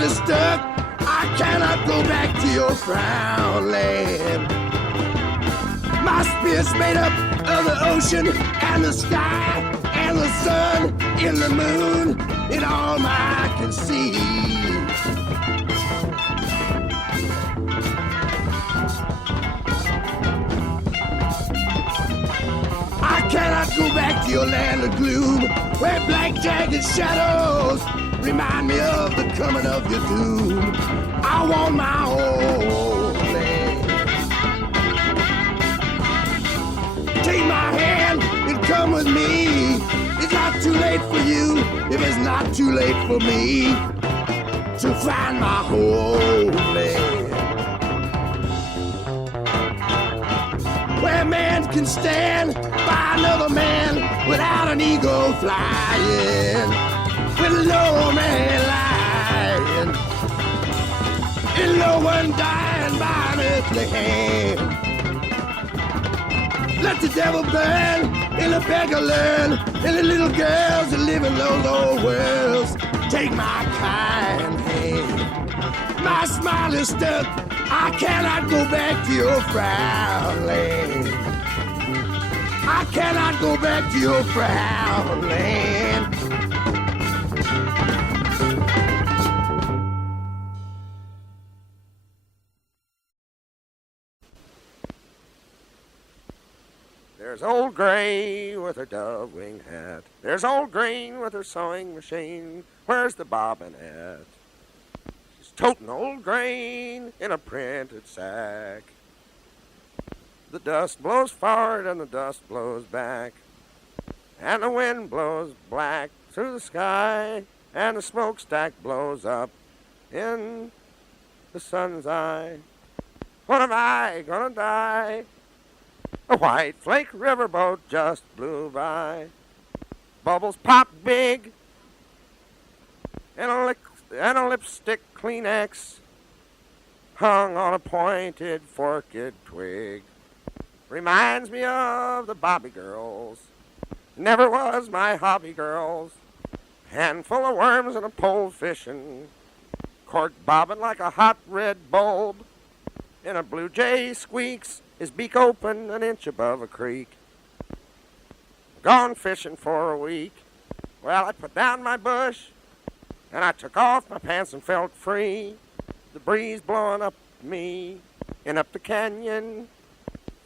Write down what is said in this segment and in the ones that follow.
smile is stuck. I cannot go back to your Frownland. My spirit's made up of the ocean and the sky and the sun and the moon and all I can see. I cannot go back to your land of gloom, where black jagged shadows remind me of the coming of your doom. I want my own land. Take my hand and come with me. It's not too late for you if it's not too late for me to find my homeland. Where man can stand by another man without an ego flying, with no man lying, and no one dying by an earthly hand. Let the devil burn, and the beggar learn, and the little girls that live in those old worlds take my kind hand. My smile is stuck. I cannot go back to your Frownland. I cannot go back to your Frownland. There's old Gray with her dove-wing hat. There's old Green with her sewing machine. Where's the bobbin at? She's toting old Grain in a printed sack. The dust blows forward and the dust blows back, and the wind blows black through the sky, and the smokestack blows up in the sun's eye. When am I gonna die? A white flake riverboat just blew by. Bubbles pop big, and a lipstick Kleenex hung on a pointed forked twig. Reminds me of the Bobby girls. Never was my hobby girls. Handful of worms and a pole fishing. Cork bobbing like a hot red bulb. And a blue jay squeaks, his beak open an inch above a creek. Gone fishing for a week. Well, I put down my bush, and I took off my pants and felt free. The breeze blowing up me and up the canyon,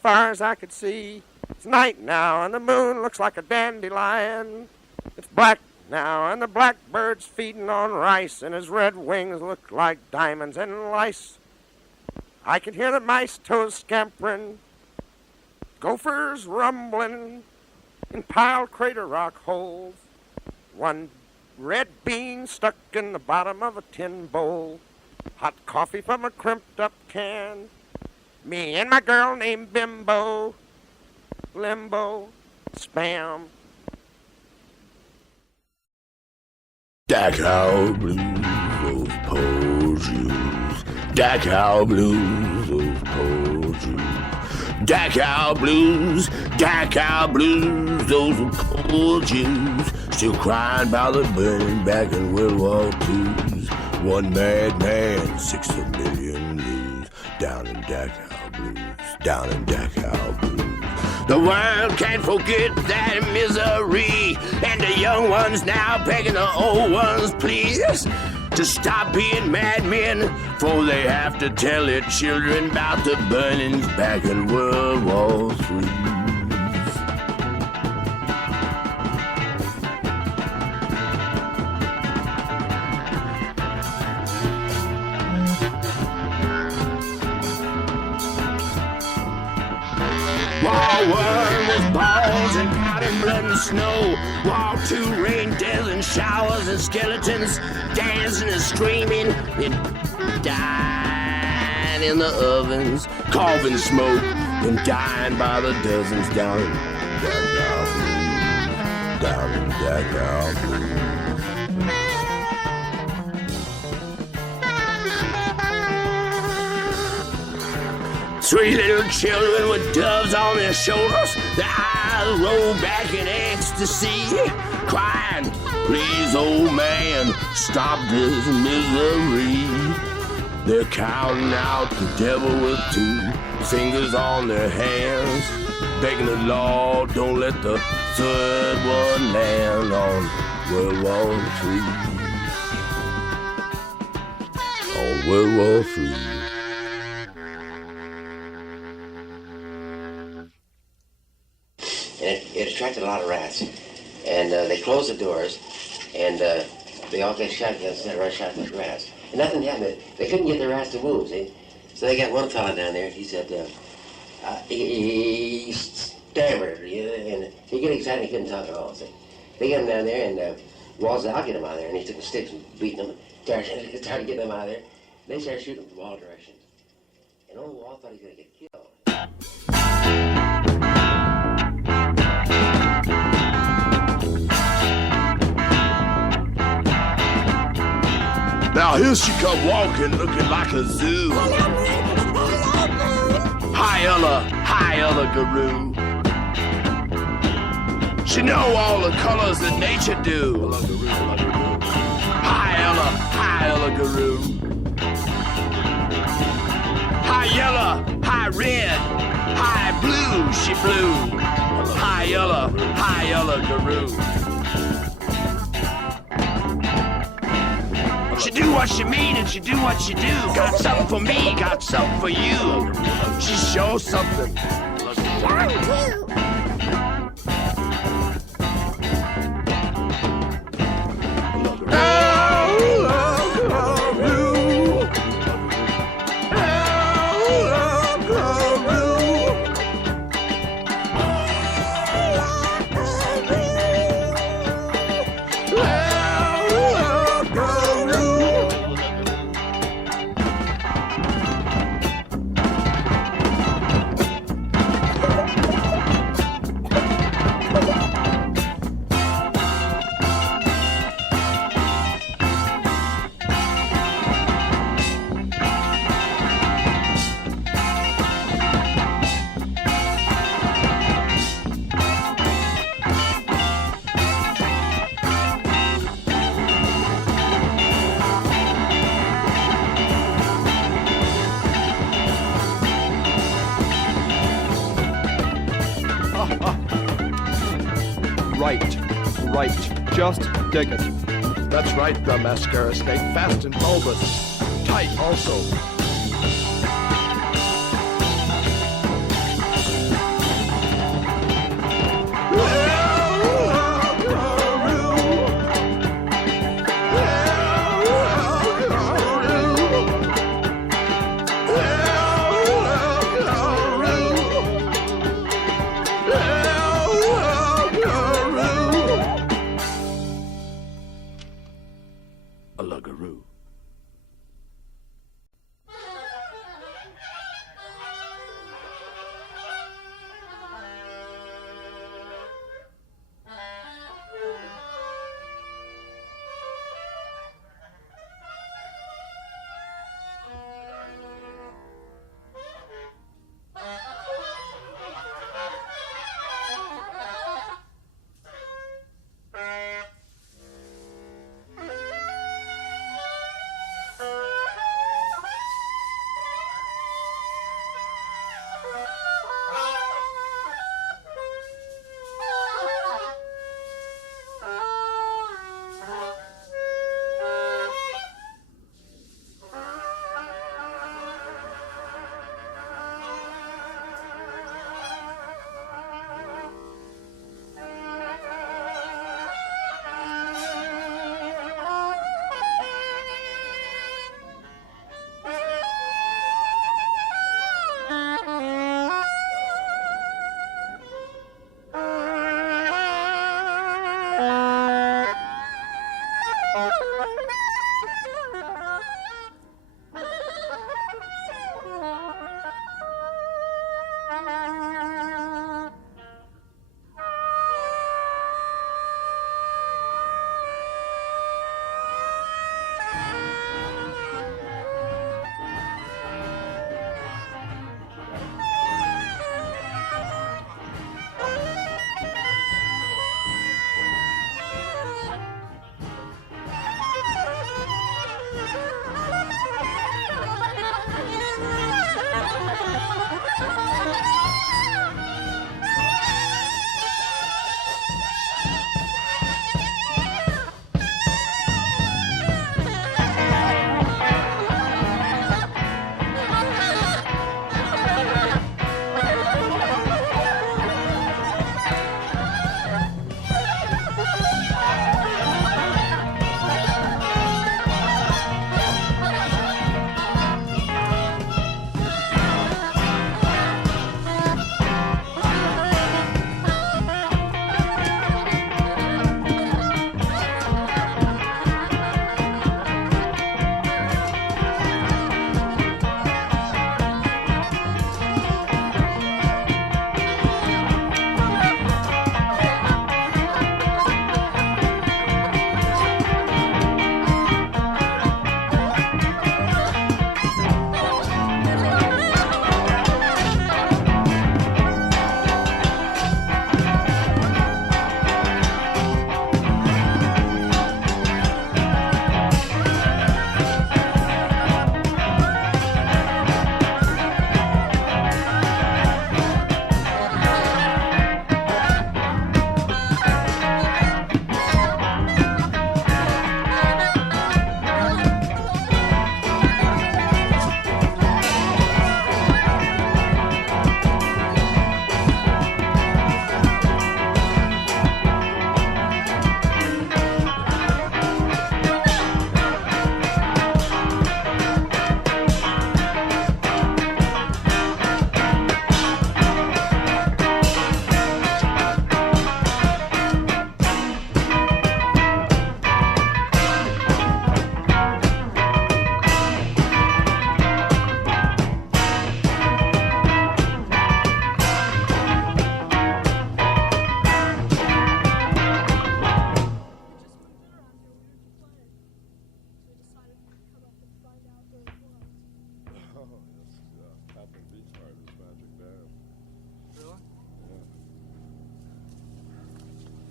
far as I could see. It's night now, and the moon looks like a dandelion. It's black now, and the blackbird's feeding on rice, and his red wings look like diamonds and lice. I can hear the mice toes scampering, gophers rumbling in piled crater rock holes. One red bean stuck in the bottom of a tin bowl. Hot coffee from a crimped up can. Me and my girl named Bimbo. Limbo. Spam. Dachau Blues, those poor Jews. Dachau Blues, those poor Jews. Dachau Blues, those poor Jews. Still crying about the burning back in World War II's. One mad man, 60 million leaves. Down in Dachau Blues, down in Dachau Blues. The world can't forget that misery, and the young ones now begging the old ones, please, to stop being madmen, for they have to tell their children about the burnings back in World War III. War one was balls and powder, blood and snow. War two rain, death and showers and skeletons dancing and screaming and dying in the ovens, coughing smoke and dying by the dozens down in Dachau Blues, down in Dachau Blues. Three little children with doves on their shoulders, their eyes will roll back in ecstasy, crying, please, old man, stop this misery. They're counting out the devil with 2 fingers on their hands, begging the Lord, don't let the third one land on World War III. On World War III. And it attracted a lot of rats. And they closed the doors, and they all got shotguns and rushed out like rats. And nothing happened. They couldn't get the rats to move, see? So they got one fella down there, he said, he stammered, and he get excited, he couldn't talk at all, see? They got him down there, and Wall said, I'll get him out of there. And he took the sticks and beating them, started getting them out of there. They started shooting from all directions. And old Wall thought he was going to get killed. Now here she come walking, looking like a zoo. Hi Ella Guru. She know all the colors that nature do. Hi Ella Guru. Hi yellow, hi red, hi blue, she blew. Hi Ella Guru. She do what she mean and she do what she do. Got something for me, got something for you. She shows something. Right, just dig it. That's right, the Mascara Snake, fast and bulbous, tight also.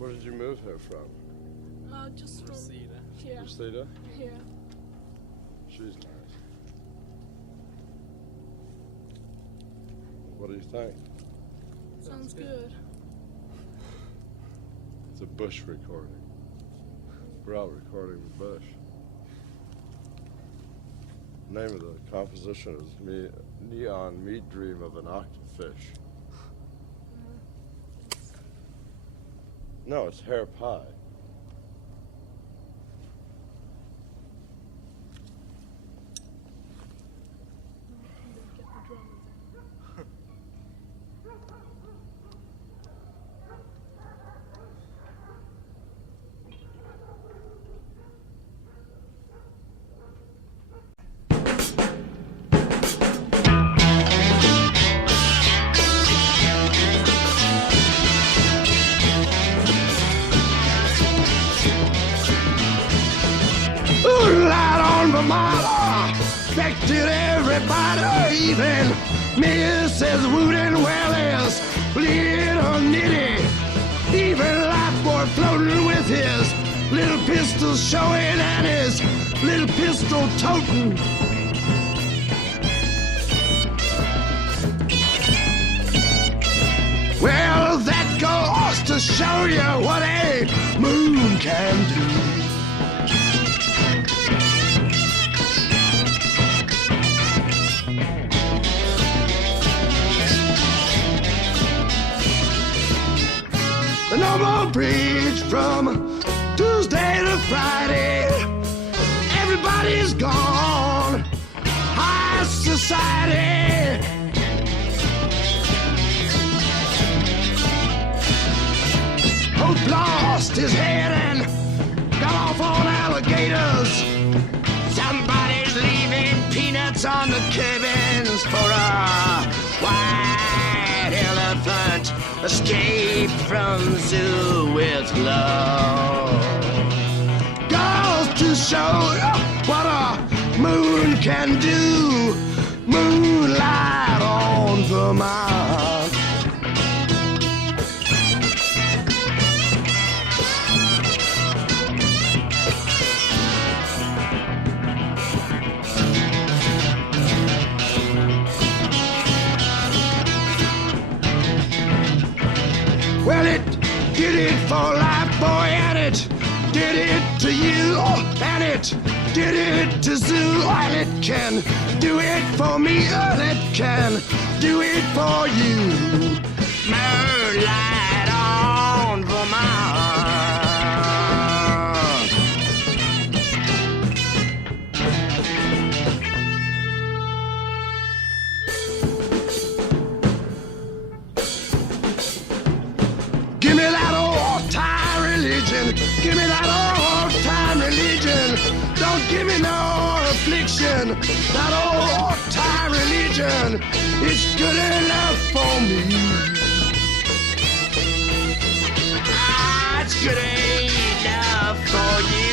Where did you move here from? Just from here. Reseda? Yeah. She's nice. What do you think? Sounds good. It's a Bush recording. We're out recording with Bush. The name of the composition is Neon Meat Dream of an Octofish. No, it's Hair Pie. Moonlight on Vermont, affected everybody, even Mrs. Wooden Welles, little Nitty, even Lifeboy floating with his little pistol showing and his little pistol toting. Well, that goes to show you what a moon can do. The normal bridge from Tuesday to Friday. Everybody's gone. High society. Hope lost his head and got off on alligators. Somebody's leaving peanuts on the cabins for a white elephant. Escape from zoo with love. Goes to show what a moon can do. Moonlight on Vermont. Well, it did it for life, boy, and it did it to you, and it did it to Zoo, and it can do it for me, and it can do it for you. Moonlight on Vermont. Give me that old-time religion. Give me that old-time religion. Don't give me no affliction. That old-time religion is good enough for me. Ah, it's good enough for you.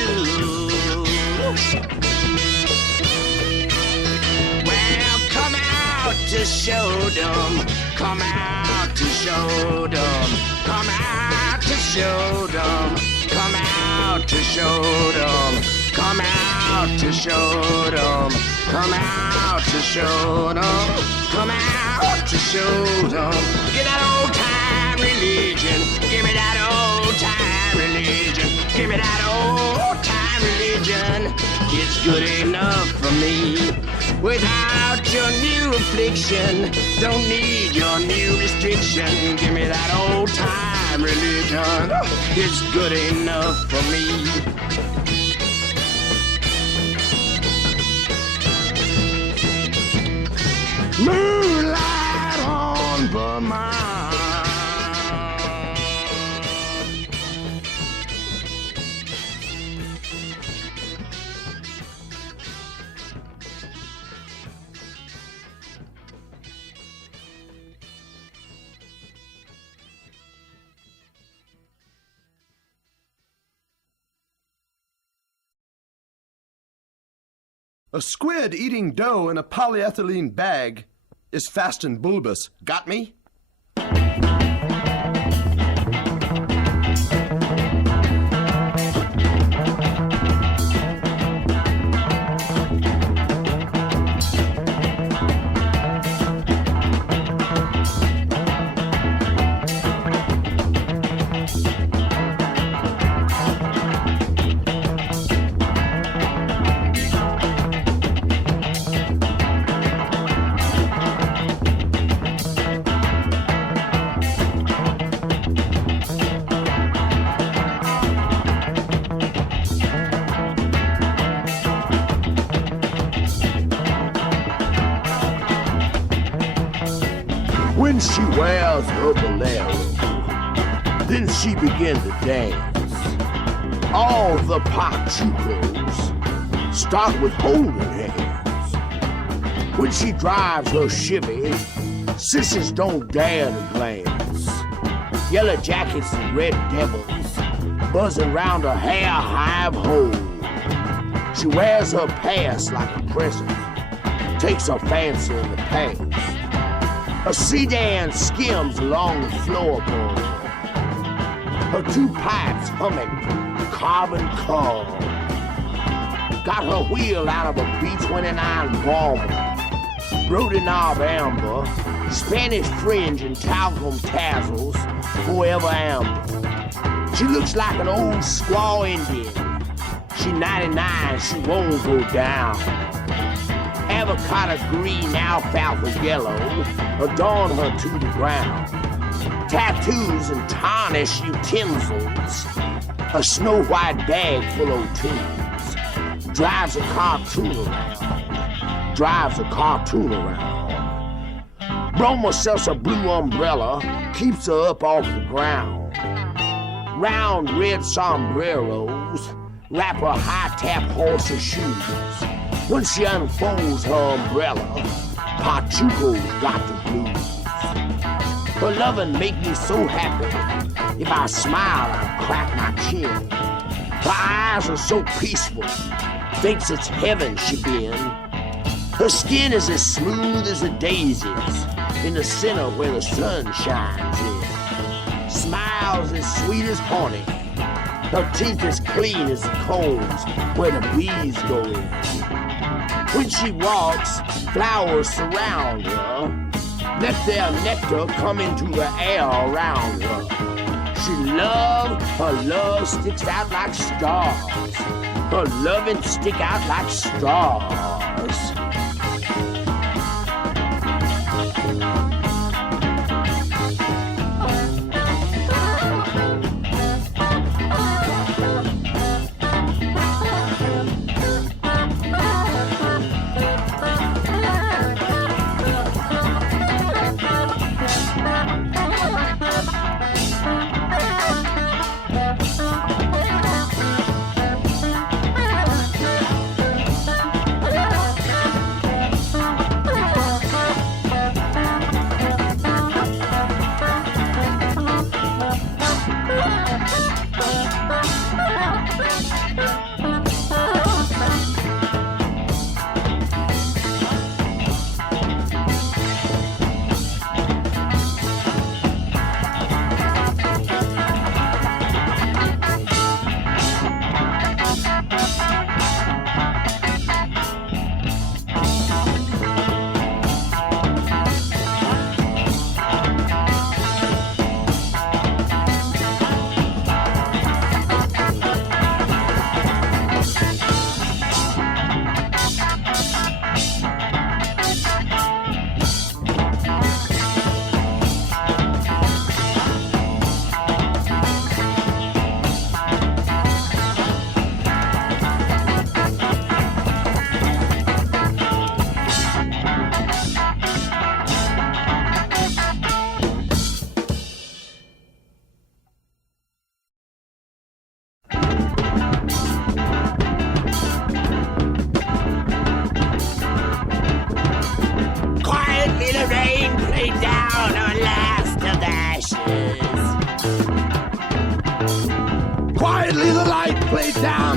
Well, come out to show them. Come out to show them. Come out to show them. Come out to show them. Come out to show them. Come out to show them. Come out to show them. Get that old time religion. Give me that old time religion. Give me that old time religion. It's good enough for me. Without your new affliction, don't need your new restriction. Give me that old time religion. It's good enough for me. Moonlight on Vermont. A squid eating dough in a polyethylene bag is fast and bulbous. Got me? wears her bolero. Then she began to dance. All the Pachucos start with holding hands. When she drives her Chevy, sissies don't dare to glance. Yellow jackets and red devils buzzing round her hair hive hole. She wears her past like a present, takes her fancy in the past. A sedan skims along the floorboard, her two pipes humming carbon cob. Got her wheel out of a B-29 bomber, Brody knob amber, Spanish fringe and talcum tassels, forever amber. She looks like an old squaw Indian. She 99, she won't go down. Avocado green, alfalfa yellow adorn her to the ground. Tattoos and tarnished utensils, a snow white bag full of tunes. Drives a cartoon around. Broma sells a blue umbrella, keeps her up off the ground. Round red sombreros wrap her high-tap horse's shoes. When she unfolds her umbrella, Pachuco's got the blues. Her lovin' make me so happy. If I smile, I crack my chin. Her eyes are so peaceful, thinks it's heaven she been. Her skin is as smooth as the daisies in the center where the sun shines in. Smiles as sweet as honey. Her teeth as clean as the combs where the bees go in. When she walks, flowers surround her. Let their nectar come into the air around her. Her love sticks out like stars. Her loving stick out like stars.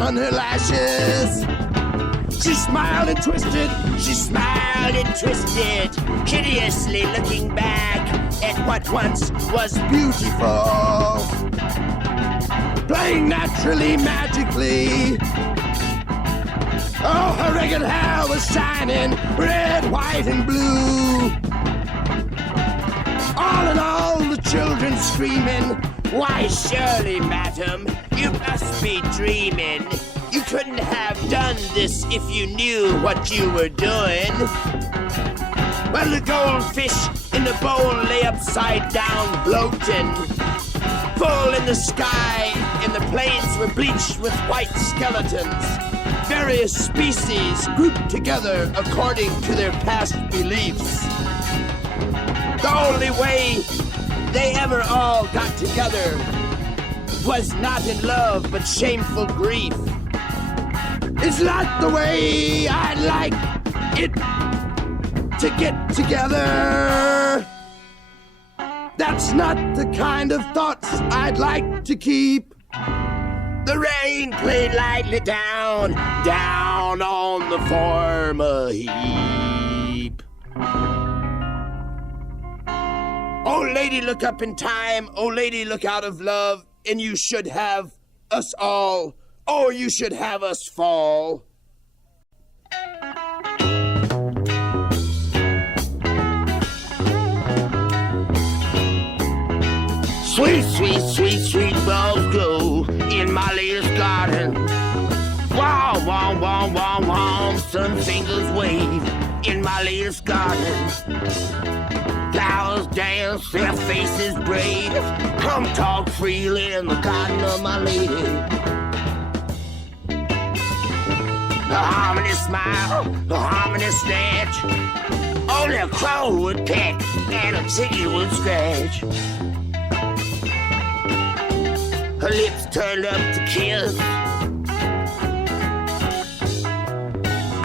On her lashes. She smiled and twisted, hideously looking back at what once was beautiful. Playing naturally, magically. Oh, her ragged hair was shining, red, white, and blue. All in all, the children screaming, "Why, surely, madam, you must be dreaming. You couldn't have done this if you knew what you were doing." Well, the goldfish in the bowl lay upside down, bloating. Full in the sky, and the plains were bleached with white skeletons. Various species grouped together according to their past beliefs. The only way they ever all got together was not in love but shameful grief. It's not the way I'd like it to get together. That's not the kind of thoughts I'd like to keep. The rain played lightly down on the former heap. Oh, lady, look up in time. Oh, lady, look out of love. And you should have us all, or you should have us fall. Sweet, sweet, sweet, sweet balls glow in my latest garden. Wow, wow, wow, wow, wow, some fingers wave in my latest garden. Flowers dance, their faces brave. Come talk freely in the garden of my lady. The harmony smile, the harmony snatch. Only a crow would peck and a chicken would scratch. Her lips turned up to kiss.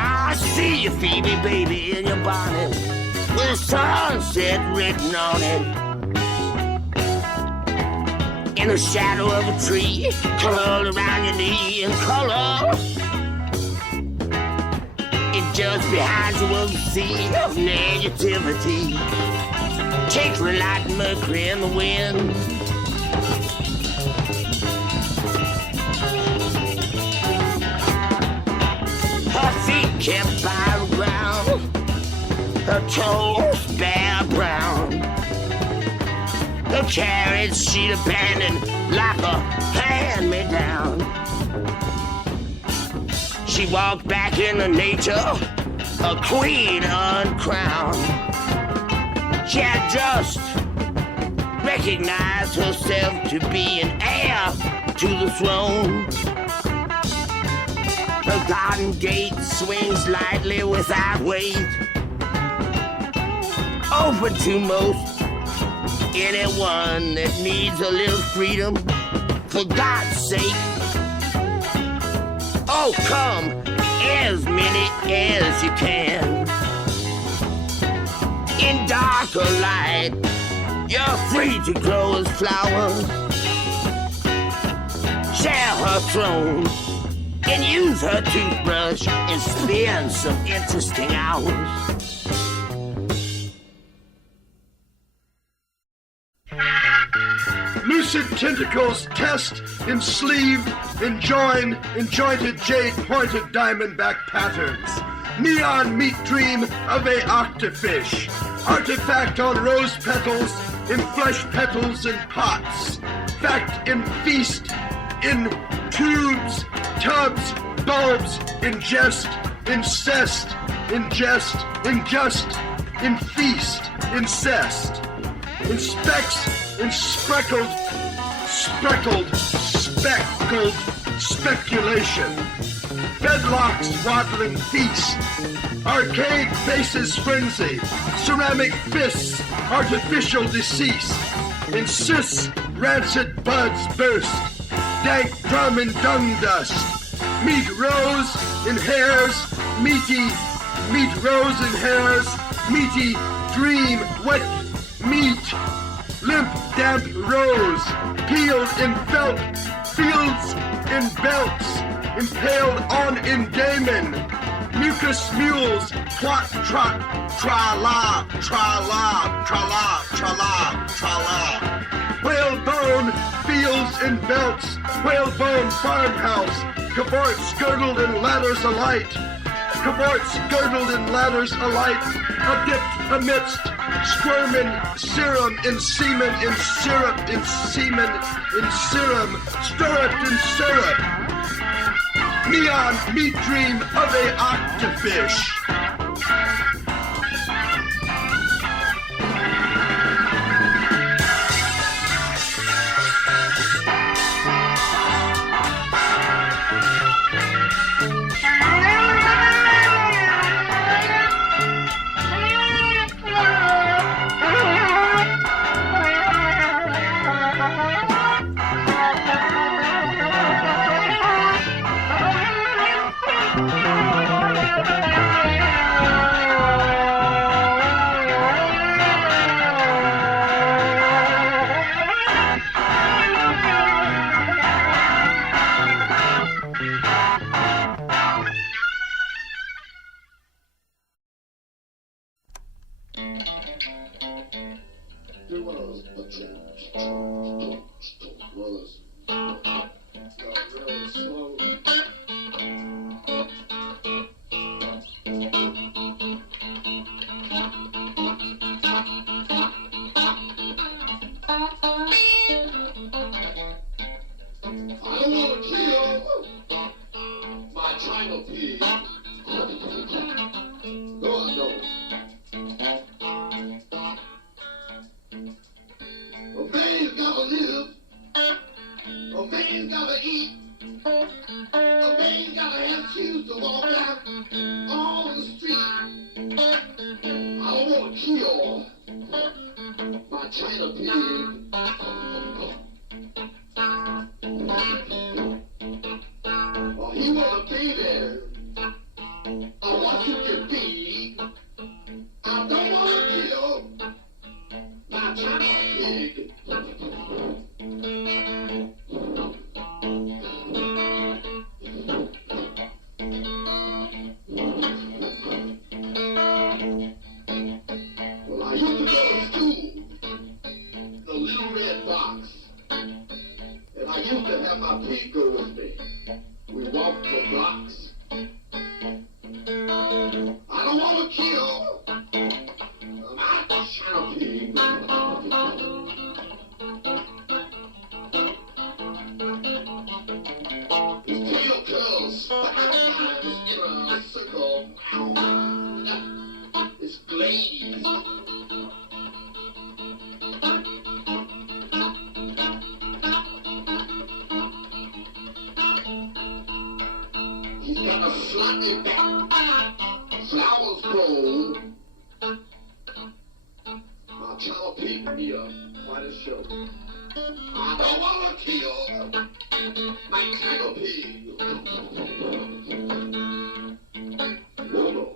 I see you, Phoebe, baby, in your bonnet, with sunset written on it. In the shadow of a tree, curled around your knee in color. And just behind you was a sea of negativity, tinkling like mercury in the wind. Her feet kept by the ground, her toes bare brown. Her carriage she'd abandoned like a hand-me-down. She walked back into nature, a queen uncrowned. She had just recognized herself to be an heir to the throne. Her garden gate swings lightly without weight, open to most anyone that needs a little freedom, for God's sake. Oh, come, as many as you can. In dark or light, you're free to grow as flowers. Share her throne and use her toothbrush and spend some interesting hours. Lucid tentacles test in sleeve, in join, in jointed jade pointed diamondback patterns. Neon meat dream of a octofish. Artifact on rose petals, in flesh petals and pots. Fact in feast, in tubes, tubs, bulbs, in jest, incest, in jest, in just, in feast, incest. In specks, in speckled, speculation. Bedlocks waddling feast. Archaic faces frenzy. Ceramic fists, artificial decease. In cysts, rancid buds burst. Dank drum and dung dust. Meat rose in hairs, meaty. Meat rose in hairs, meaty. Dream, wet meat. Limp, damp rose, peeled in felt, fields in belts, impaled on in daemon, mucus mules, plot, trot, tra-la, tra-la, tra-la, tra-la, tra-la. Whalebone, fields in belts, whalebone farmhouse, cavorts girdled in ladders alight, cavorts girdled in ladders alight, adipped amidst squirming serum in semen in syrup in semen in serum, stirrup in syrup. Neon meat dream of a octofish. I used to have my pig go with me. We walked for blocks. I don't want to kill my china pig. His tail curls 5 times in a circle. It's glazed. He's got a slightly back, flowers grow. My child pig near quite a show. I don't want to kill my child pig. Rollo.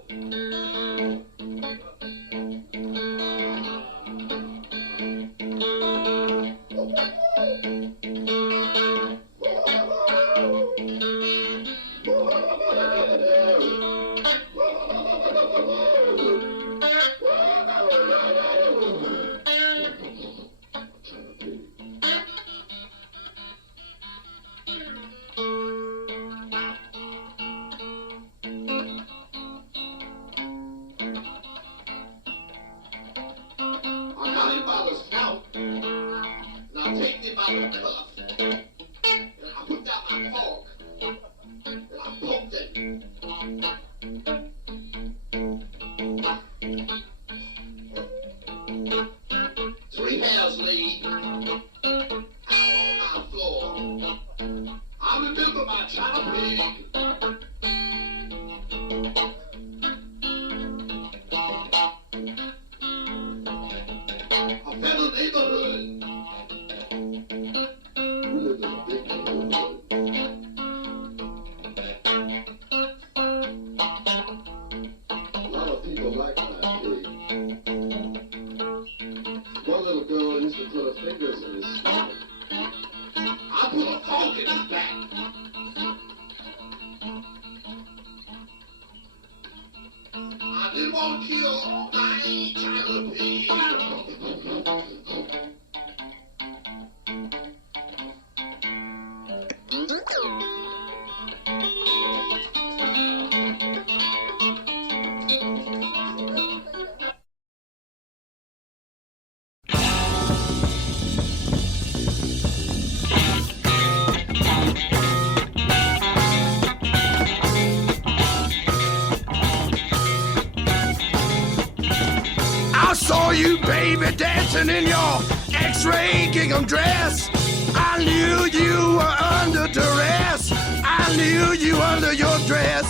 You baby dancing in your X-ray gingham dress. I knew you were under duress. I knew you under your dress.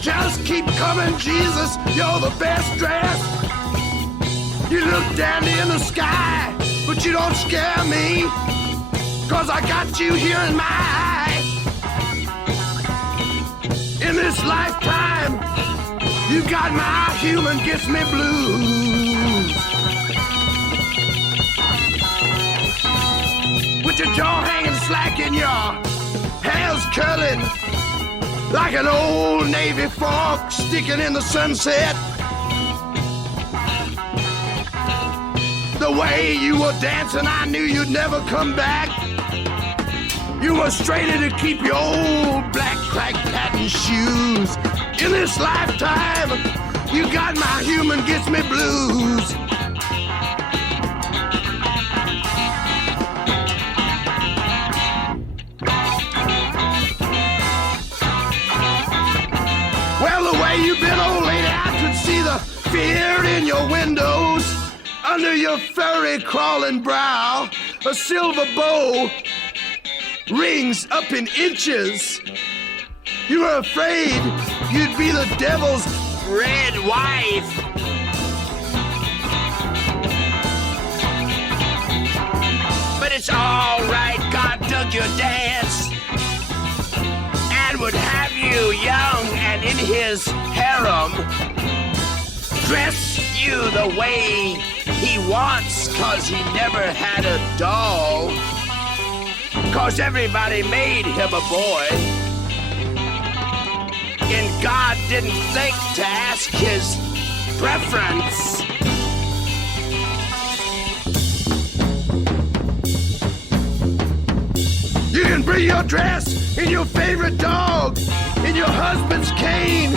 Just keep coming, Jesus, you're the best dressed. You look dandy in the sky, but you don't scare me, 'cause I got you here in my eye. In this lifetime, you got my human gets me blues. With your jaw hanging slack and your hair's curling like an old Navy fork sticking in the sunset. The way you were dancing, I knew you'd never come back. You were straighter to keep your old black crack patent shoes. In this lifetime, you got my human gets me blues. Well, the way you've been, old lady, I could see the fear in your windows. Under your furry crawling brow, a silver bow rings up in inches. You were afraid you'd be the devil's red wife. But it's all right, God dug your dance and would have you young and in his harem. Dress you the way he wants, 'cause he never had a doll. 'Cause everybody made him a boy. And God didn't think to ask his preference. your dress, in your favorite dog, in your husband's cane,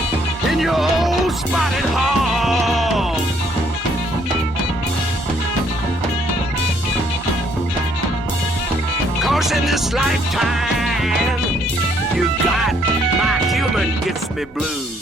in your old spotted hog. 'Cause in this lifetime, you got my human gets me blues.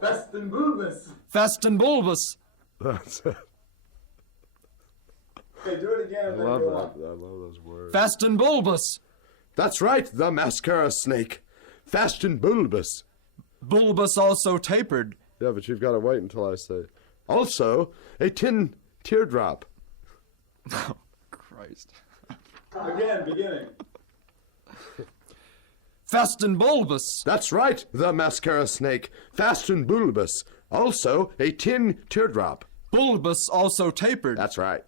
Fast and bulbous. Fast and bulbous. That's it. Okay, do it again. I love that. I love those words. Fast and bulbous. That's right, the Mascara Snake. Fast and bulbous. Bulbous also tapered. Yeah, but you've got to wait until I say. Also, a tin teardrop. Oh, Christ. Again, beginning. Fast and bulbous. That's right, the Mascara Snake. Fast and bulbous. Also, a tin teardrop. Bulbous also tapered. That's right.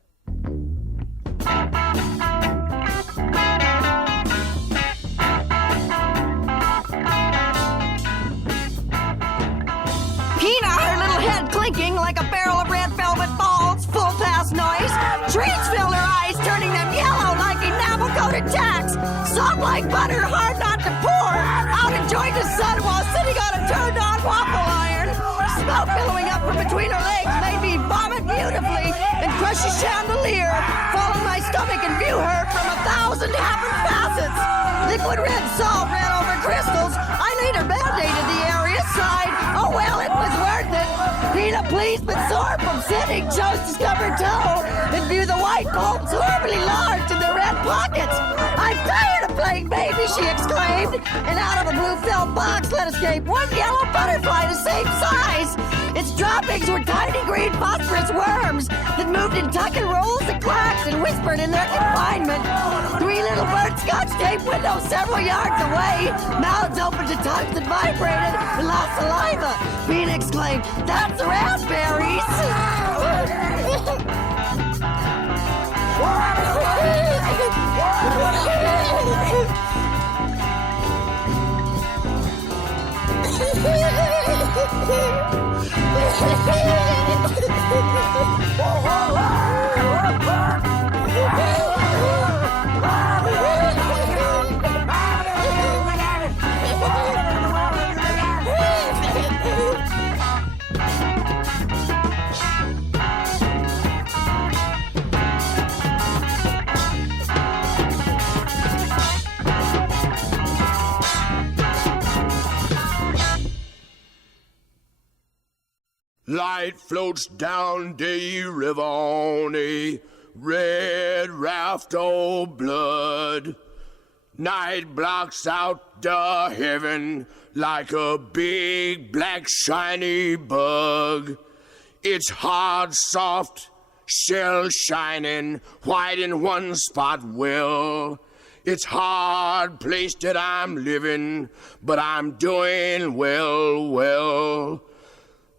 Salt like butter, hard not to pour. Out enjoying the sun while sitting on a turned-on waffle iron. Smoke billowing up from between her legs made me vomit beautifully and crush a chandelier. Fall on my stomach and view her from 1,000 different facets. Liquid red salt ran over crystals. I later band-aided the area side. Oh well, it was worth it. Peanut pleased but sore from sitting, chose to stub her toe and view the white bulbs horribly large in the red pockets. I'm tired of playing baby, she exclaimed, and out of a blue felt box let escape one yellow butterfly the same size. Its droppings were tiny green phosphorus worms that moved in tuck and rolls and clacked and whispered in their confinement. 3 little birds scotch-taped windows several yards away, mouths open to tongues that vibrated and lost saliva. Bean exclaimed, "That's raspberries!" Light floats down the river on a red raft of blood. Night blocks out the heaven like a big black shiny bug. It's hard, soft, shell shining, white in one spot well. It's hard place that I'm living, but I'm doing well, well.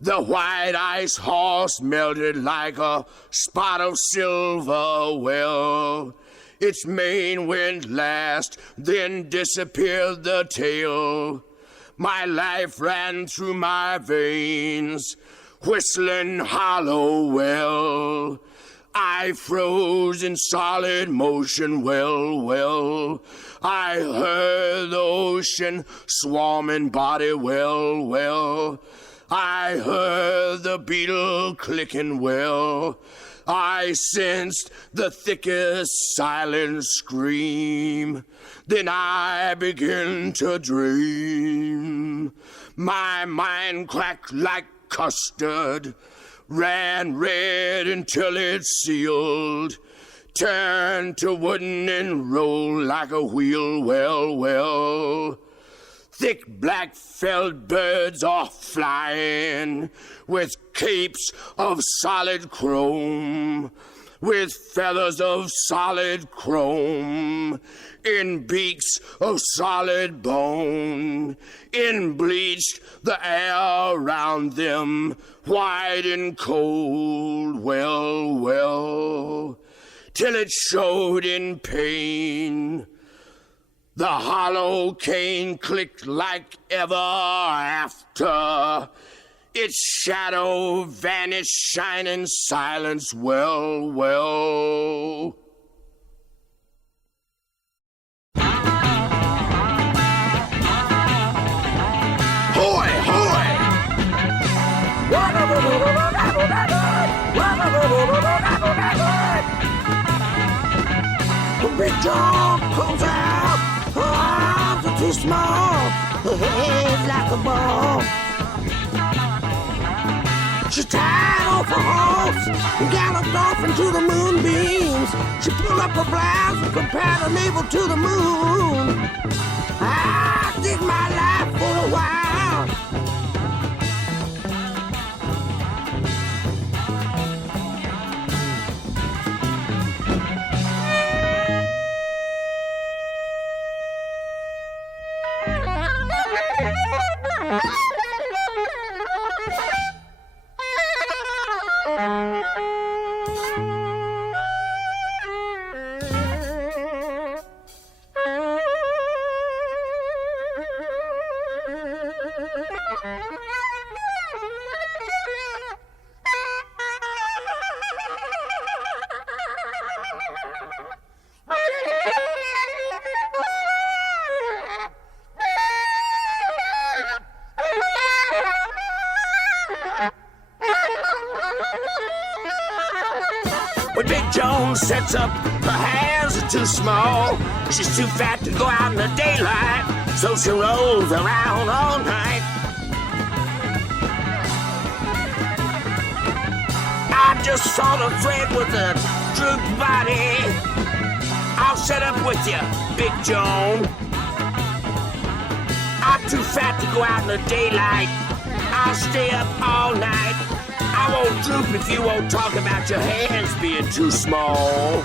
The white ice horse melted like a spot of silver well. Its mane went last, then disappeared the tail. My life ran through my veins, whistling hollow well. I froze in solid motion, well, well. I heard the ocean swarming body, well, well. I heard the beetle clicking well. I sensed the thickest silent scream. Then I began to dream. My mind cracked like custard, ran red until it sealed, turned to wooden and rolled like a wheel, well, well. Thick black felled birds are flying with capes of solid chrome, with feathers of solid chrome, in beaks of solid bone, in bleached the air around them, white and cold, well, well, till it showed in pain. The hollow cane clicked like ever after. Its shadow vanished, shining silence, well, well. Hoy, hoy! Big dog comes out, her arms are too small, her head's like a ball. She tied off her horse and galloped off into the moonbeams. She pulled up her blouse and compared her navel to the moon. I did my life for a while. sets up her hands are too small. She's too fat to go out in the daylight, so she rolls around all night. I just saw the thread with a drooped body. I'll set up with you, Big Joan. I'm too fat to go out in the daylight. I'll stay up all night. I won't droop if you won't talk about your hands being too small.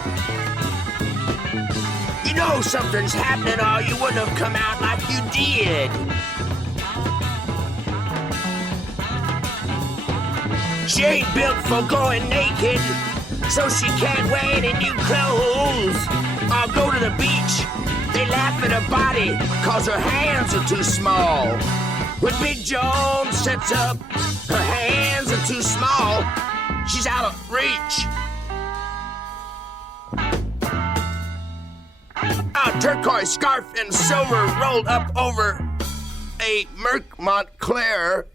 You know something's happening or you wouldn't have come out like you did. She ain't built for going naked, so she can't wear any new clothes or go to the beach. They laugh at her body cause her hands are too small. When Big Joan sets up, her hands are too small. She's out of reach. A turquoise scarf and silver rolled up over a Merc Montclair.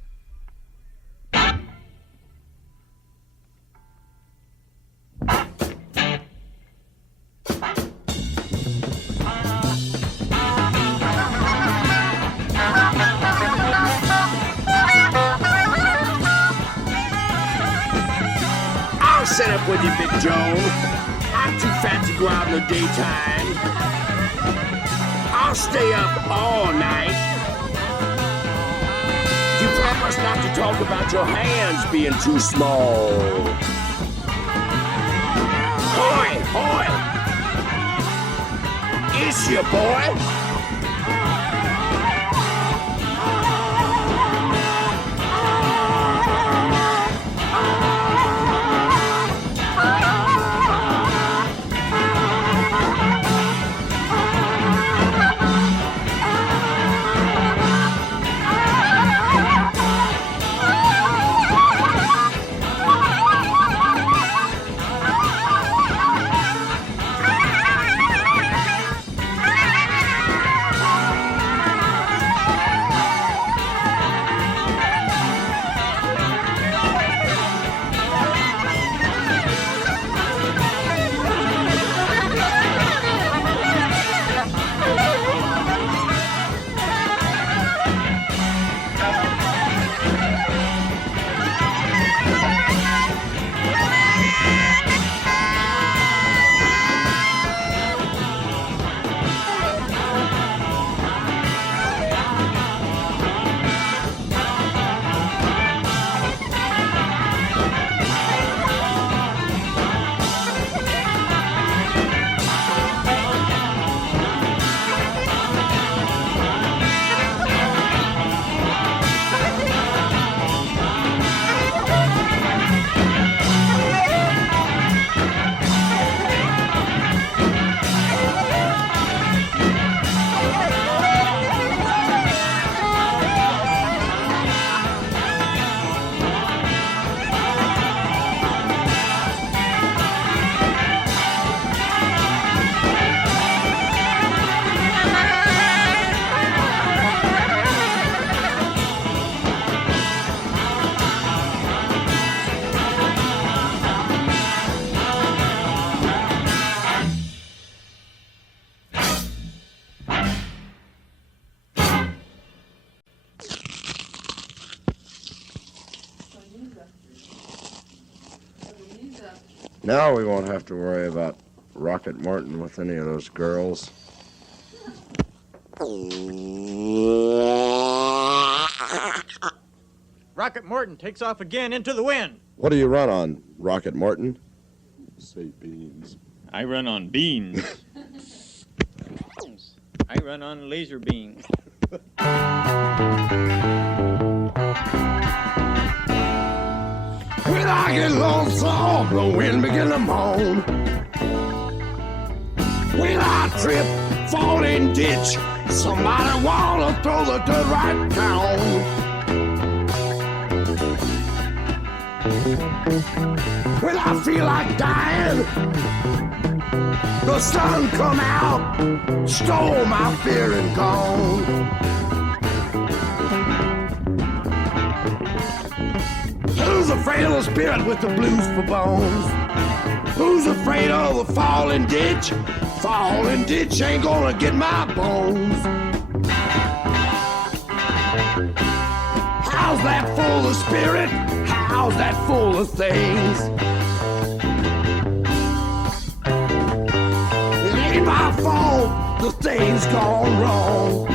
I'll set up with you, Big Joan. I'm too fat to go out in the daytime. I'll stay up all night. You promise not to talk about your hands being too small. Hoy, hoy! Is you, boy? Now we won't have to worry about Rockette Morton with any of those girls. Rockette Morton takes off again into the wind. What do you run on, Rockette Morton? Say beans. I run on beans. I run on laser beams. When I get lonesome, the wind begin to moan. When I trip, Fallin Ditch, somebody wanna throw the dirt right down. When I feel like dying, the sun come out, stole my fear and gone. Who's afraid of the spirit with the blues for bones? Who's afraid of the Fallin Ditch? Fallin Ditch ain't gonna get my bones. How's that full of spirit? How's that full of things? It ain't my fault the thing's gone wrong.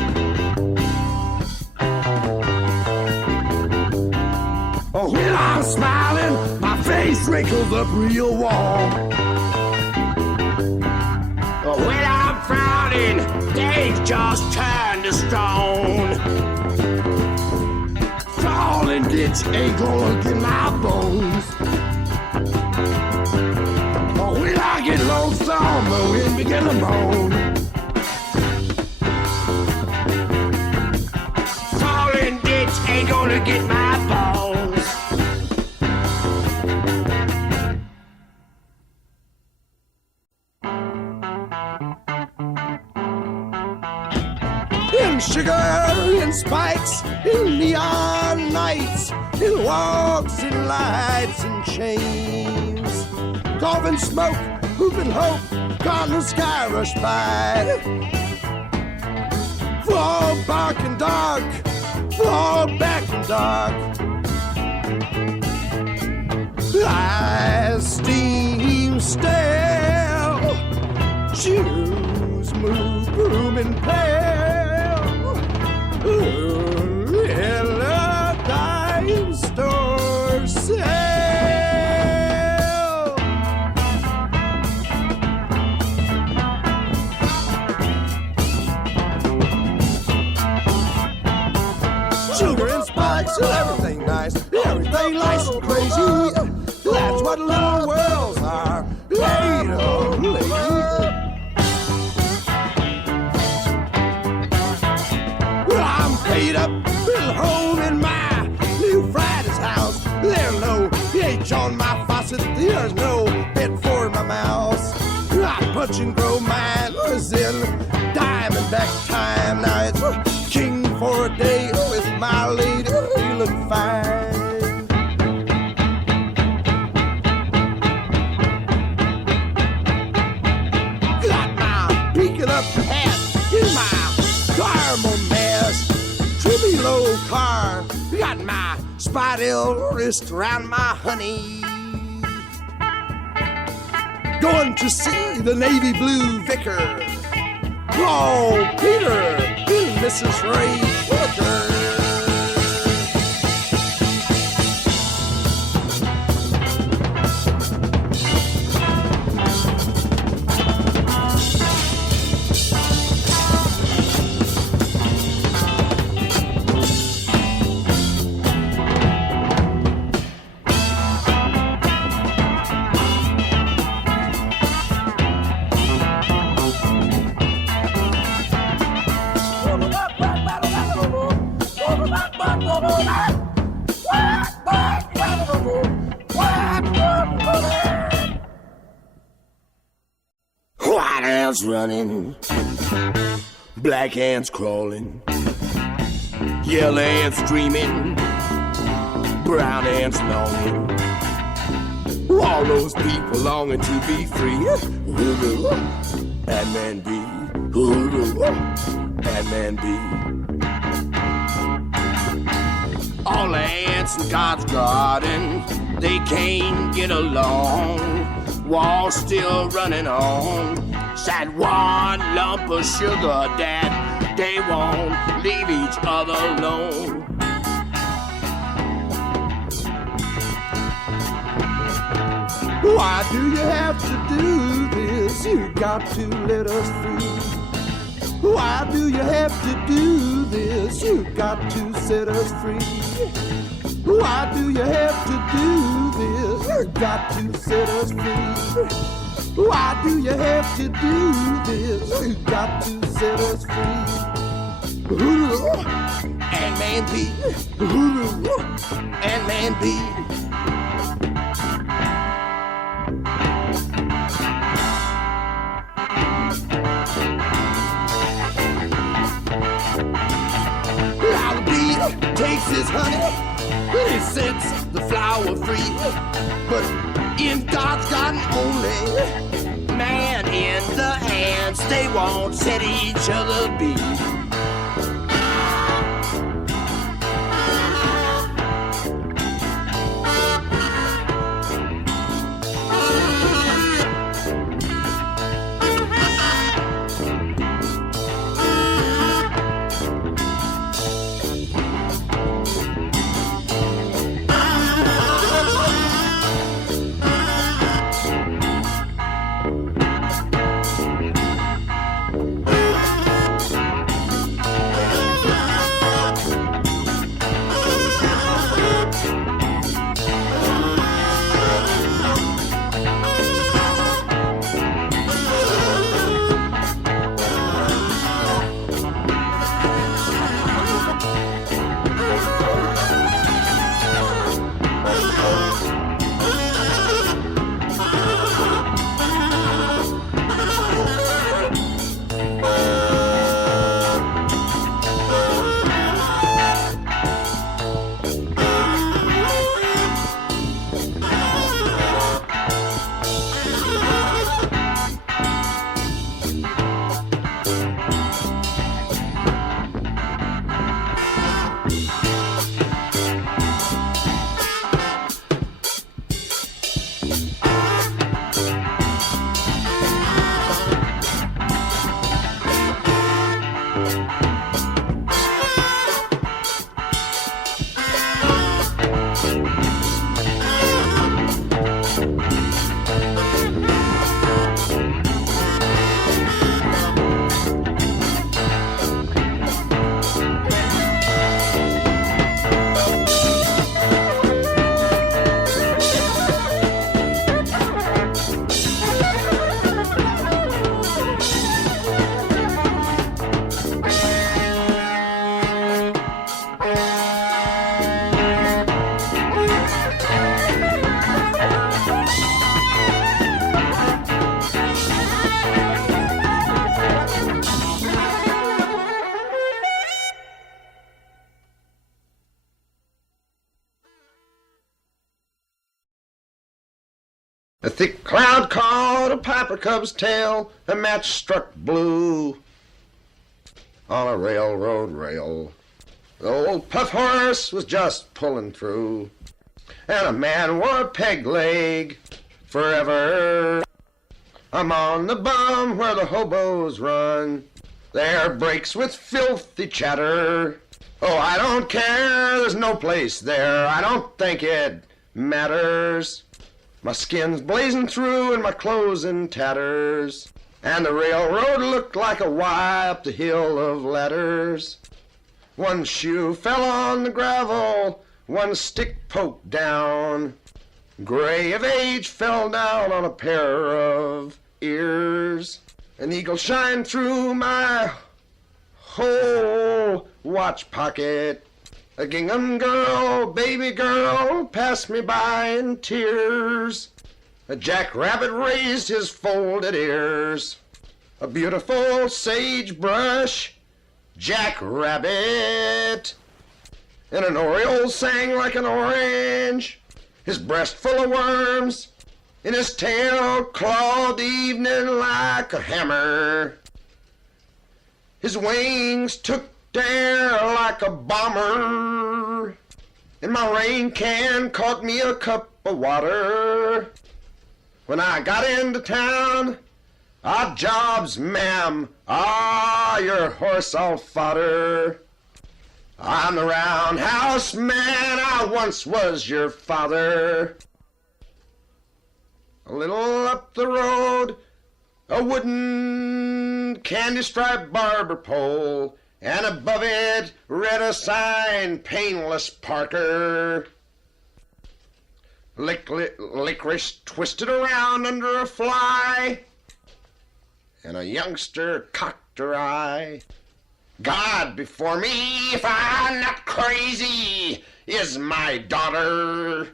When I'm smiling, my face wrinkles up real warm. When I'm frowning, things just turn to stone. Fallin Ditch ain't gonna get my bones. When I get lonesome, the wind begin to moan. Fallin Ditch ain't gonna get my bones. In sugar, in spikes, in neon nights, in walks, in lights, and chains. Coughing smoke, whooping hope, gone the sky rush by. Fall back and dark, fall back and dark. I steam stale, shoes move, broom and pale. Hello, dime store sale. Sugar and spikes, everything nice, everything nice and crazy. That's what little worlds are. Lady, oh, lady. Paid up, little home in my new Friday's house. There's no H on my faucet, there's no bed for my mouse. I punch and grow mine was in Diamondback time. Now it's king for a day with my lady, we look fine. Got my peeking up hat in my caramel mess. Trimmy low car, got my spot-ill wrist around my honey. Going to see the navy blue vicar. Oh, Peter, and Mrs. Ray Whitaker. White ants running, black ants crawling, yellow ants dreaming, brown ants longing. All those people longing to be free. Hoodoo, Ant-Man B. Hoodoo, Ant-Man B. All the ants in God's garden, they can't get along. War still running on. Sad one lump of sugar that they won't leave each other alone. Why do you have to do this? You got to let us free. Why do you have to do this? You got to set us free. Why do you have to do this? You got to set us free. Why do you have to do this? You got to set us free. Hoodoo, Ant-Man B. Hoodoo, Ant-Man B. Now the bee takes his honey and he sets the flower free. But In God's garden only, man in the ants, they won't set each other beat. A thick cloud caught a piper cub's tail, a match struck blue on a railroad rail. The old puff horse was just pulling through, and a man wore a peg leg forever. I'm on the bum where the hobos run, their breaks with filthy chatter. Oh, I don't care, there's no place there, I don't think it matters. My skin's blazing through and my clothes in tatters, and the railroad looked like a Y up the hill of ladders. One shoe fell on the gravel, one stick poked down. Gray of age fell down on a pair of ears. An eagle shined through my whole watch pocket. A gingham girl, baby girl, passed me by in tears. A jackrabbit raised his folded ears. A beautiful sagebrush jackrabbit. And an oriole sang like an orange, his breast full of worms, and his tail clawed the evening like a hammer. His wings took air like a bomber, and my rain can caught me a cup of water. When I got into town, odd jobs, ma'am, your horse all fodder. I'm the roundhouse man, I once was your father. A little up the road, a wooden candy-striped barber pole, and above it read a sign, Painless Parker. Licorice twisted around under a fly, and a youngster cocked her eye. God before me, if I'm not crazy, is my daughter.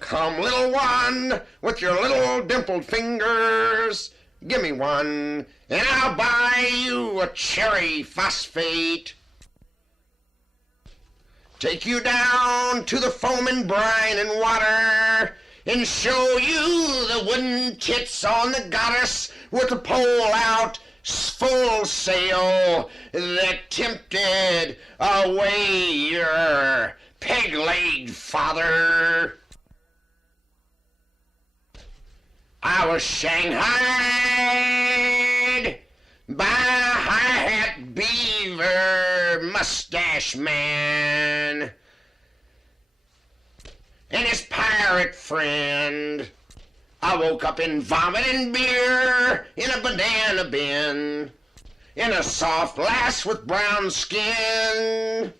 Come, little one, with your little dimpled fingers, give me one, and I'll buy you a cherry phosphate. Take you down to the foaming brine and water, and show you the wooden tits on the goddess with the pole out full sail that tempted away your peg-legged father. I was shanghaied by a high-hat beaver mustache man and his pirate friend. I woke up in vomit and beer in a banana bin, in a soft lass with brown skin.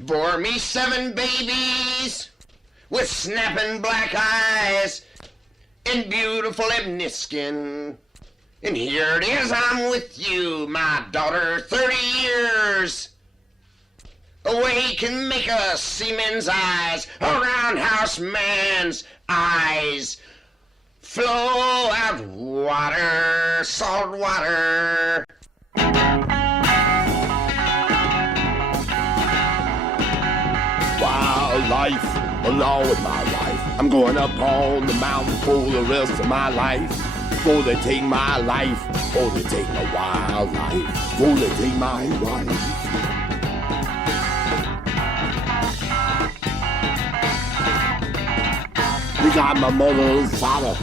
Bore me 7 babies with snapping black eyes and beautiful ebony skin. And here it is, I'm with you, my daughter, 30 years. Away can make a seaman's eyes, a roundhouse man's eyes. Flow out water, salt water. Wild life, along with my life. I'm going up on the mountain for the rest of my life. Before they take my life, before they take my wild life, before they take my wife. We got my mother and father,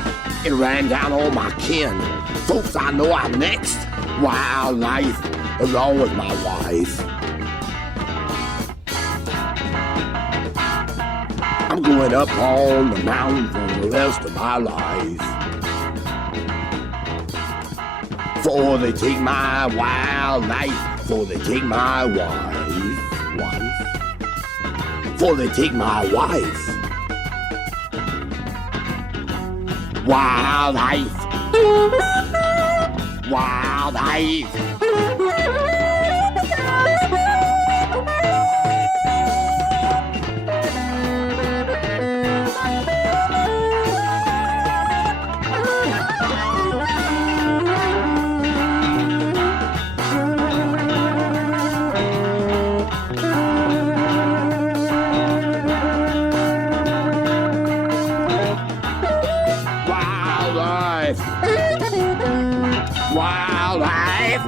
it ran down all my kin. Folks I know I'm next, wild life, along with my wife. I'm going up on the mountain for the rest of my life. Before they take my wild life, before they take my wife. Before they take my wife. Wild life. Wild life. Wildlife.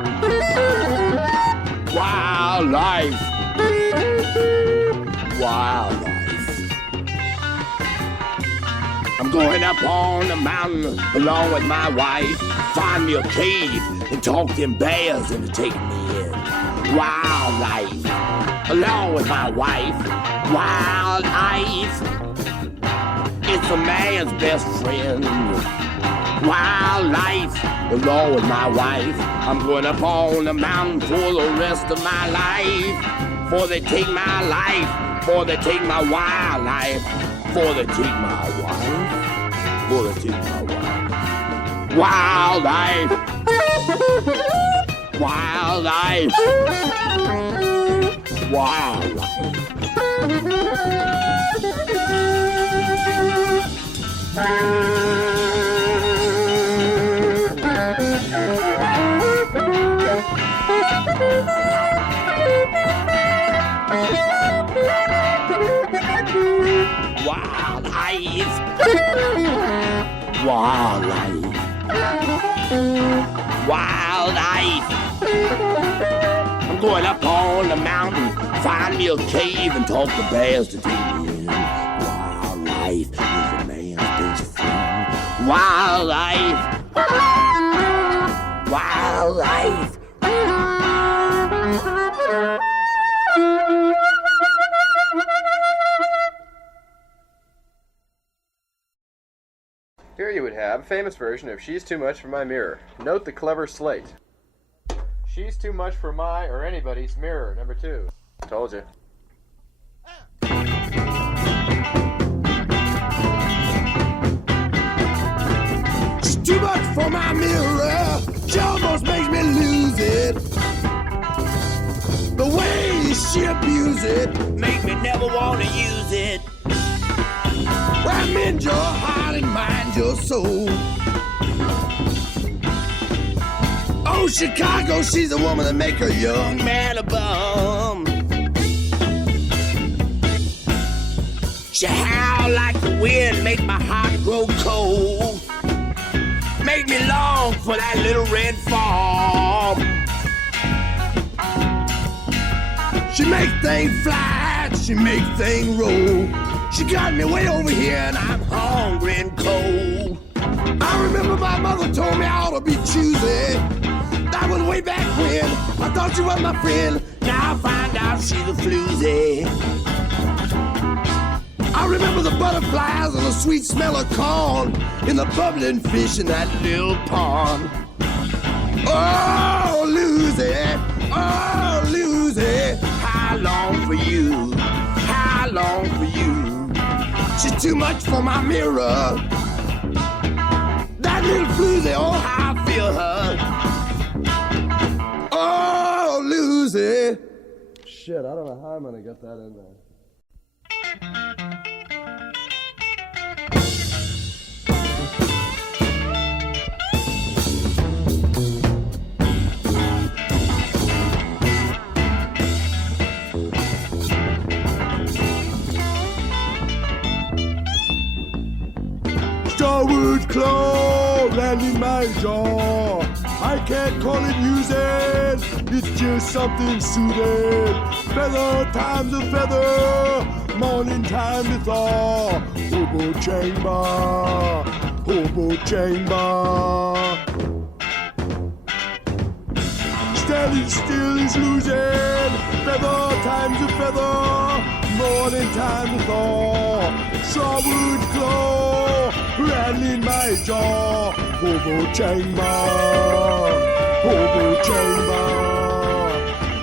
Wildlife. Wildlife. I'm going up on the mountain along with my wife. Find me a cave and talk to them bears into taking me in. Wildlife. Along with my wife. Wildlife. It's a man's best friend. Wildlife, along with my wife. I'm going up on the mountain for the rest of my life. Before they take my life, before they take my wildlife, before they take my wife, before they take my wife. Wildlife, wildlife, wildlife. Wildlife. Wildlife. Wildlife. I'm going up on the mountain, find me a cave and talk to bears to take me in. Wildlife is a man's best friend. Wildlife. Wildlife. Here you would have a famous version of She's Too Much for My Mirror. Note the clever slate. She's too much for my or anybody's mirror, number 2. Told you. She's too much for my mirror. She almost makes me lose it. The way she abuse it make me never want to use it. I'm in your heart and mind, your soul. Oh, Chicago, she's a woman that make a young man a bum. She howl like the wind, make my heart grow cold. Make me long for that little red farm. She make things fly, she make things roll. She got me way over here and I'm hungry and cold. I remember my mother told me I ought to be choosy. That was way back when. I thought you was my friend. Now I find out she's a floozy. I remember the butterflies and the sweet smell of corn in the bubbling fish in that little pond. Oh, Lucy, oh, Lucy, how long for you? How long for you? She's too much for my mirror. That little floozy, oh, how I feel her. Oh, Lucy. Shit, I don't know how I'm gonna get that in there. Starwood claw land in my jaw. I can't call it music, it's just something soothing. Feather time's a feather, morning time to thaw. Hobo Chang Ba, Hobo Chang Ba. Standing still is losing, feather time's a feather, morning time to thaw. Starwood claw, rattling my jaw. Hobo Chang Ba, Hobo Chang Ba,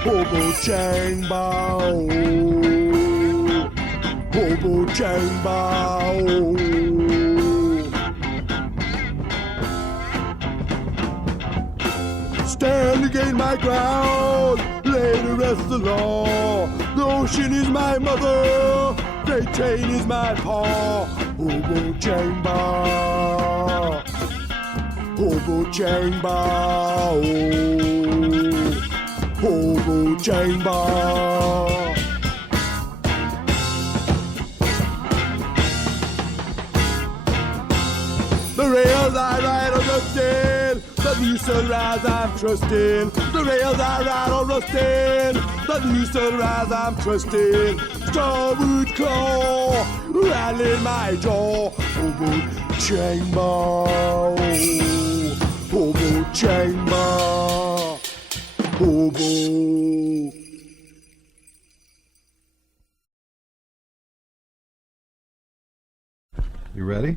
Hobo Chang Ba, oh. Hobo Chang Ba, oh. Stand against my ground, lay the rest of the law. The ocean is my mother, great chain is my paw. Hobo Chang Ba, Hobo Chang Ba, oh. Hobo Chang Ba. The rails I ride are rusting, the new sunrise I'm trusting. The rails I ride are rusting, the new sunrise I'm trusting. Starwood claw, rattling my jaw. Hobo Chang Ba, oh. Hobo Chang Ba, Hobo. You ready?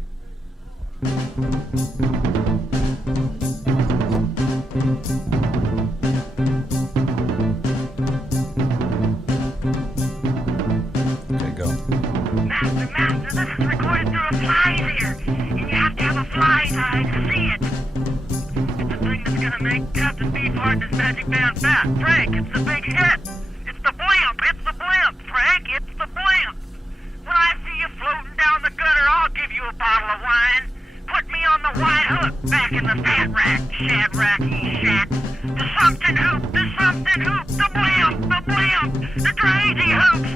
Okay, go. Master, this is recorded through a fly ear, and you have to have a fly's eye to see it. It's the thing that's gonna make Captain Beefheart and his magic band fat. Frank, it's the big hit. It's the blimp, Frank, it's the blimp. When I see you floating down the gutter, I'll give you a bottle of wine. Put me on the white hook, back in the fat rack, shadracky shack. The something hoop, the blimp, the crazy hoops,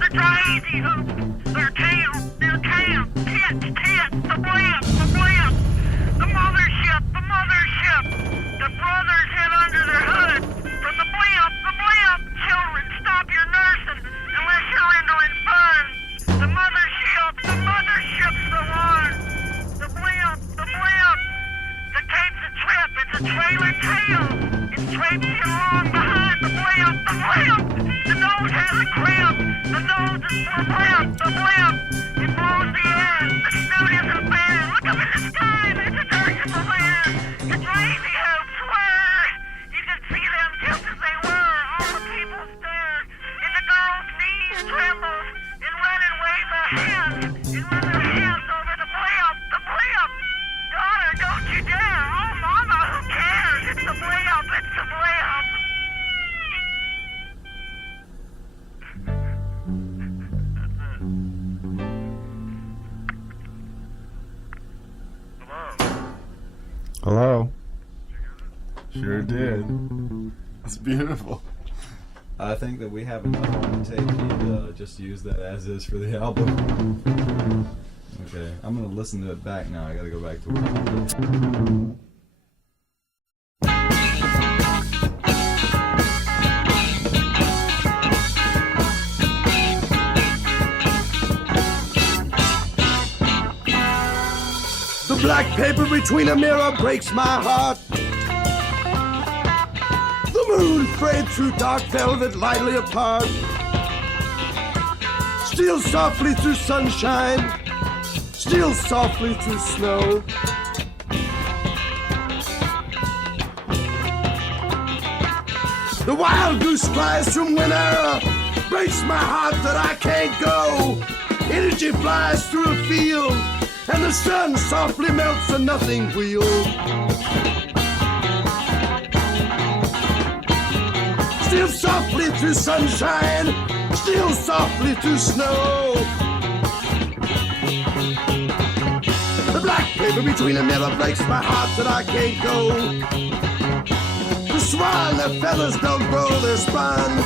They're camp, tits, the blimp, the mothership, the brothers head under their hood. From the blimp, children, stop your nursing, unless you're rendering fun. The mothership's the one. The blimp, the tape's a trip, it's a trailer tail. It's traipsing along behind the blimp. The nose has a crimp, the nose is for the blimp. It blows the air, the snoot isn't bare. Look up in the sky, there's a dark of the land. The crazy hopes were, you can see them just as they were. All the people stare, and the girl's knees tremble, and run and wave their hands, and run their hands over the blimp. Daughter, don't you dare! Oh, mama, who cares? It's the blimp. Hello? Sure did. That's beautiful. I think that we have enough on the tape to just use that as is for the album. Okay, I'm gonna listen to it back now. I gotta go back to work. The black paper between a mirror breaks my heart. The moon frayed through dark velvet lightly apart. Steals softly through sunshine, steals softly through snow. The wild goose flies from winter, breaks my heart that I can't go. Energy flies through a field, and the sun softly melts a nothing wheel. Steal softly through sunshine, steal softly through snow. The black paper between a mirror breaks my heart that I can't go. The swan, their feathers don't grow, they're spun.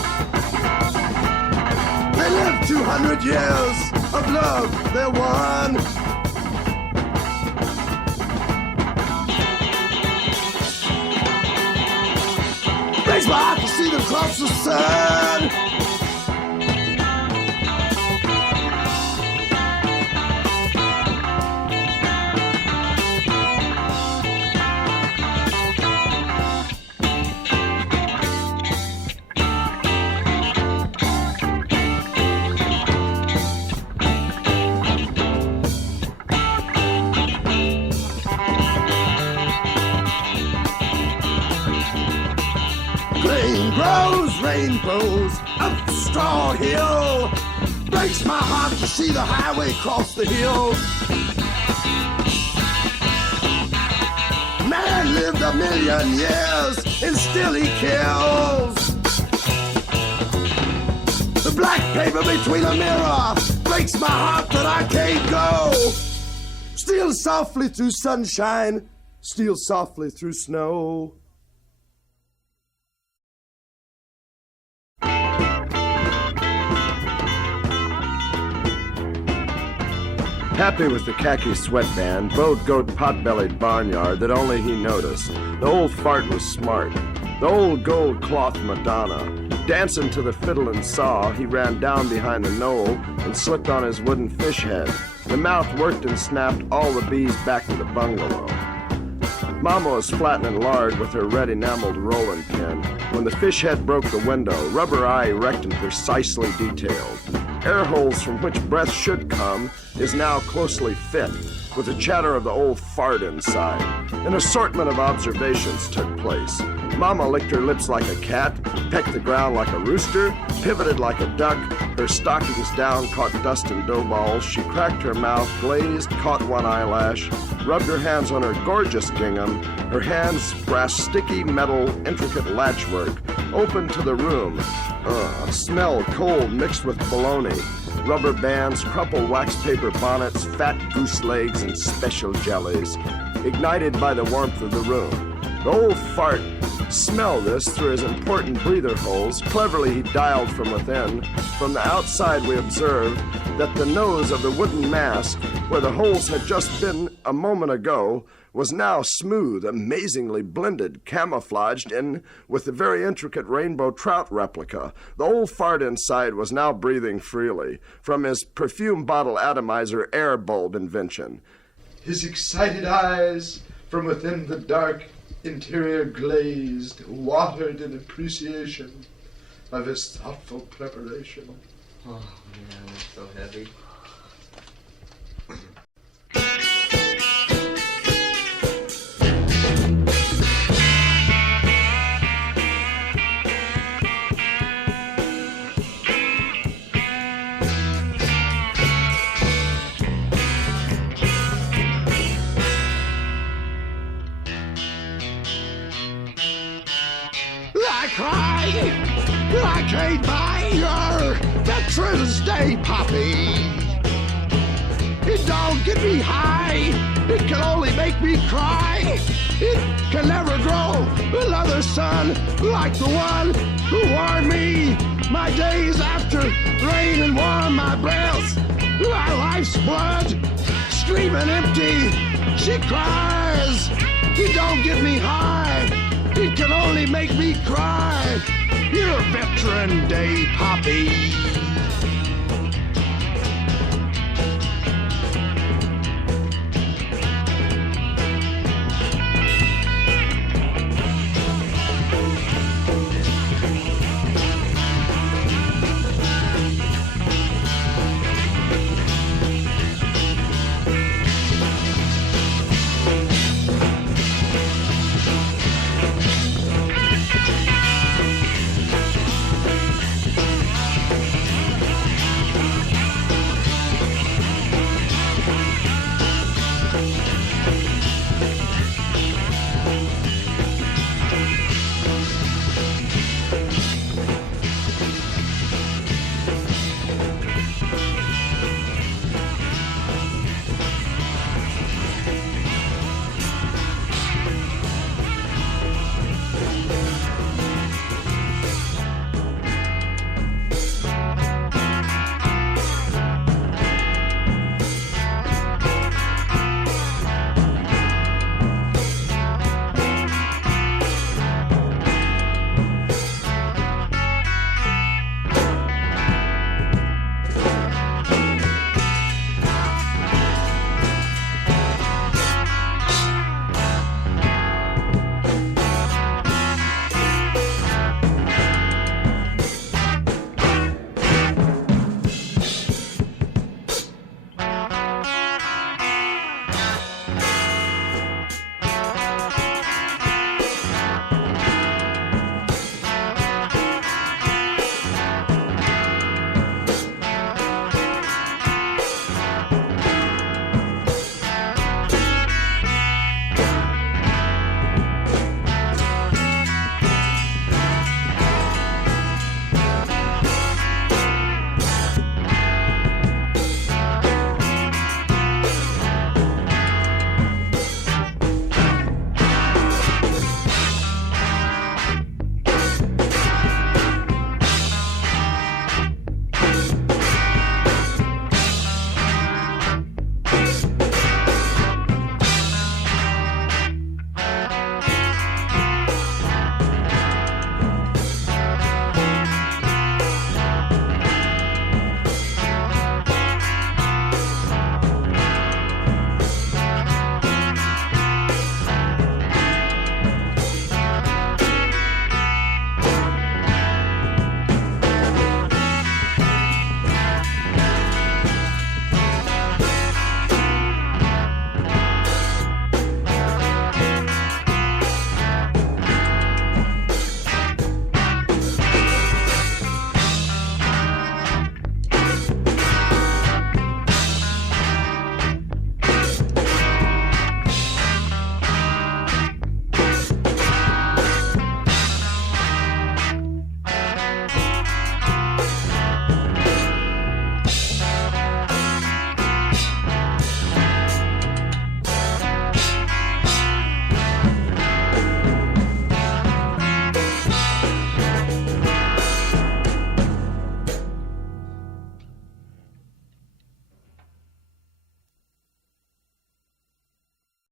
They live 200 years of love, they're one. Breaks my heart to see them cross the sun. Grain grows rainbows up the straw hill. Breaks my heart to see the highway cross the hill. Man lived 1,000,000 years and still he kills. The black paper between a mirror breaks my heart that I can't go. Steals softly through sunshine, steals softly through snow. Happy with the khaki sweatband, bowed goat pot-bellied barnyard that only he noticed. The old fart was smart. The old gold cloth Madonna. Dancing to the fiddle and saw, he ran down behind the knoll and slipped on his wooden fish head. The mouth worked and snapped all the bees back to the bungalow. Mama was flattening lard with her red enameled rolling pin when the fish head broke the window, rubber eye erect and precisely detailed. Air holes from which breath should come is now closely fit, with the chatter of the old fart inside. An assortment of observations took place. Mama licked her lips like a cat, pecked the ground like a rooster, pivoted like a duck, her stockings down caught dust and dough balls, she cracked her mouth, glazed, caught one eyelash, rubbed her hands on her gorgeous gingham, her hands grasped sticky metal, intricate latchwork, opened to the room. Smell cold mixed with bologna, rubber bands, crumpled wax paper bonnets, fat goose legs, and special jellies, ignited by the warmth of the room. The old fart smelled this through his important breather holes. Cleverly he dialed from within. From the outside we observed that the nose of the wooden mask, where the holes had just been a moment ago, was now smooth, amazingly blended, camouflaged in with the very intricate rainbow trout replica. The old fart inside was now breathing freely from his perfume bottle atomizer air bulb invention. His excited eyes from within the dark interior glazed, watered in appreciation of his thoughtful preparation. Oh man, it's so heavy. I can't buy your Veterans Day poppy. It don't get me high. It can only make me cry. It can never grow another son like the one who warmed me. My days after rain and warm my breath. My life's blood streaming empty. She cries. It don't get me high. It can only make me cry. You're Veteran Day Poppy.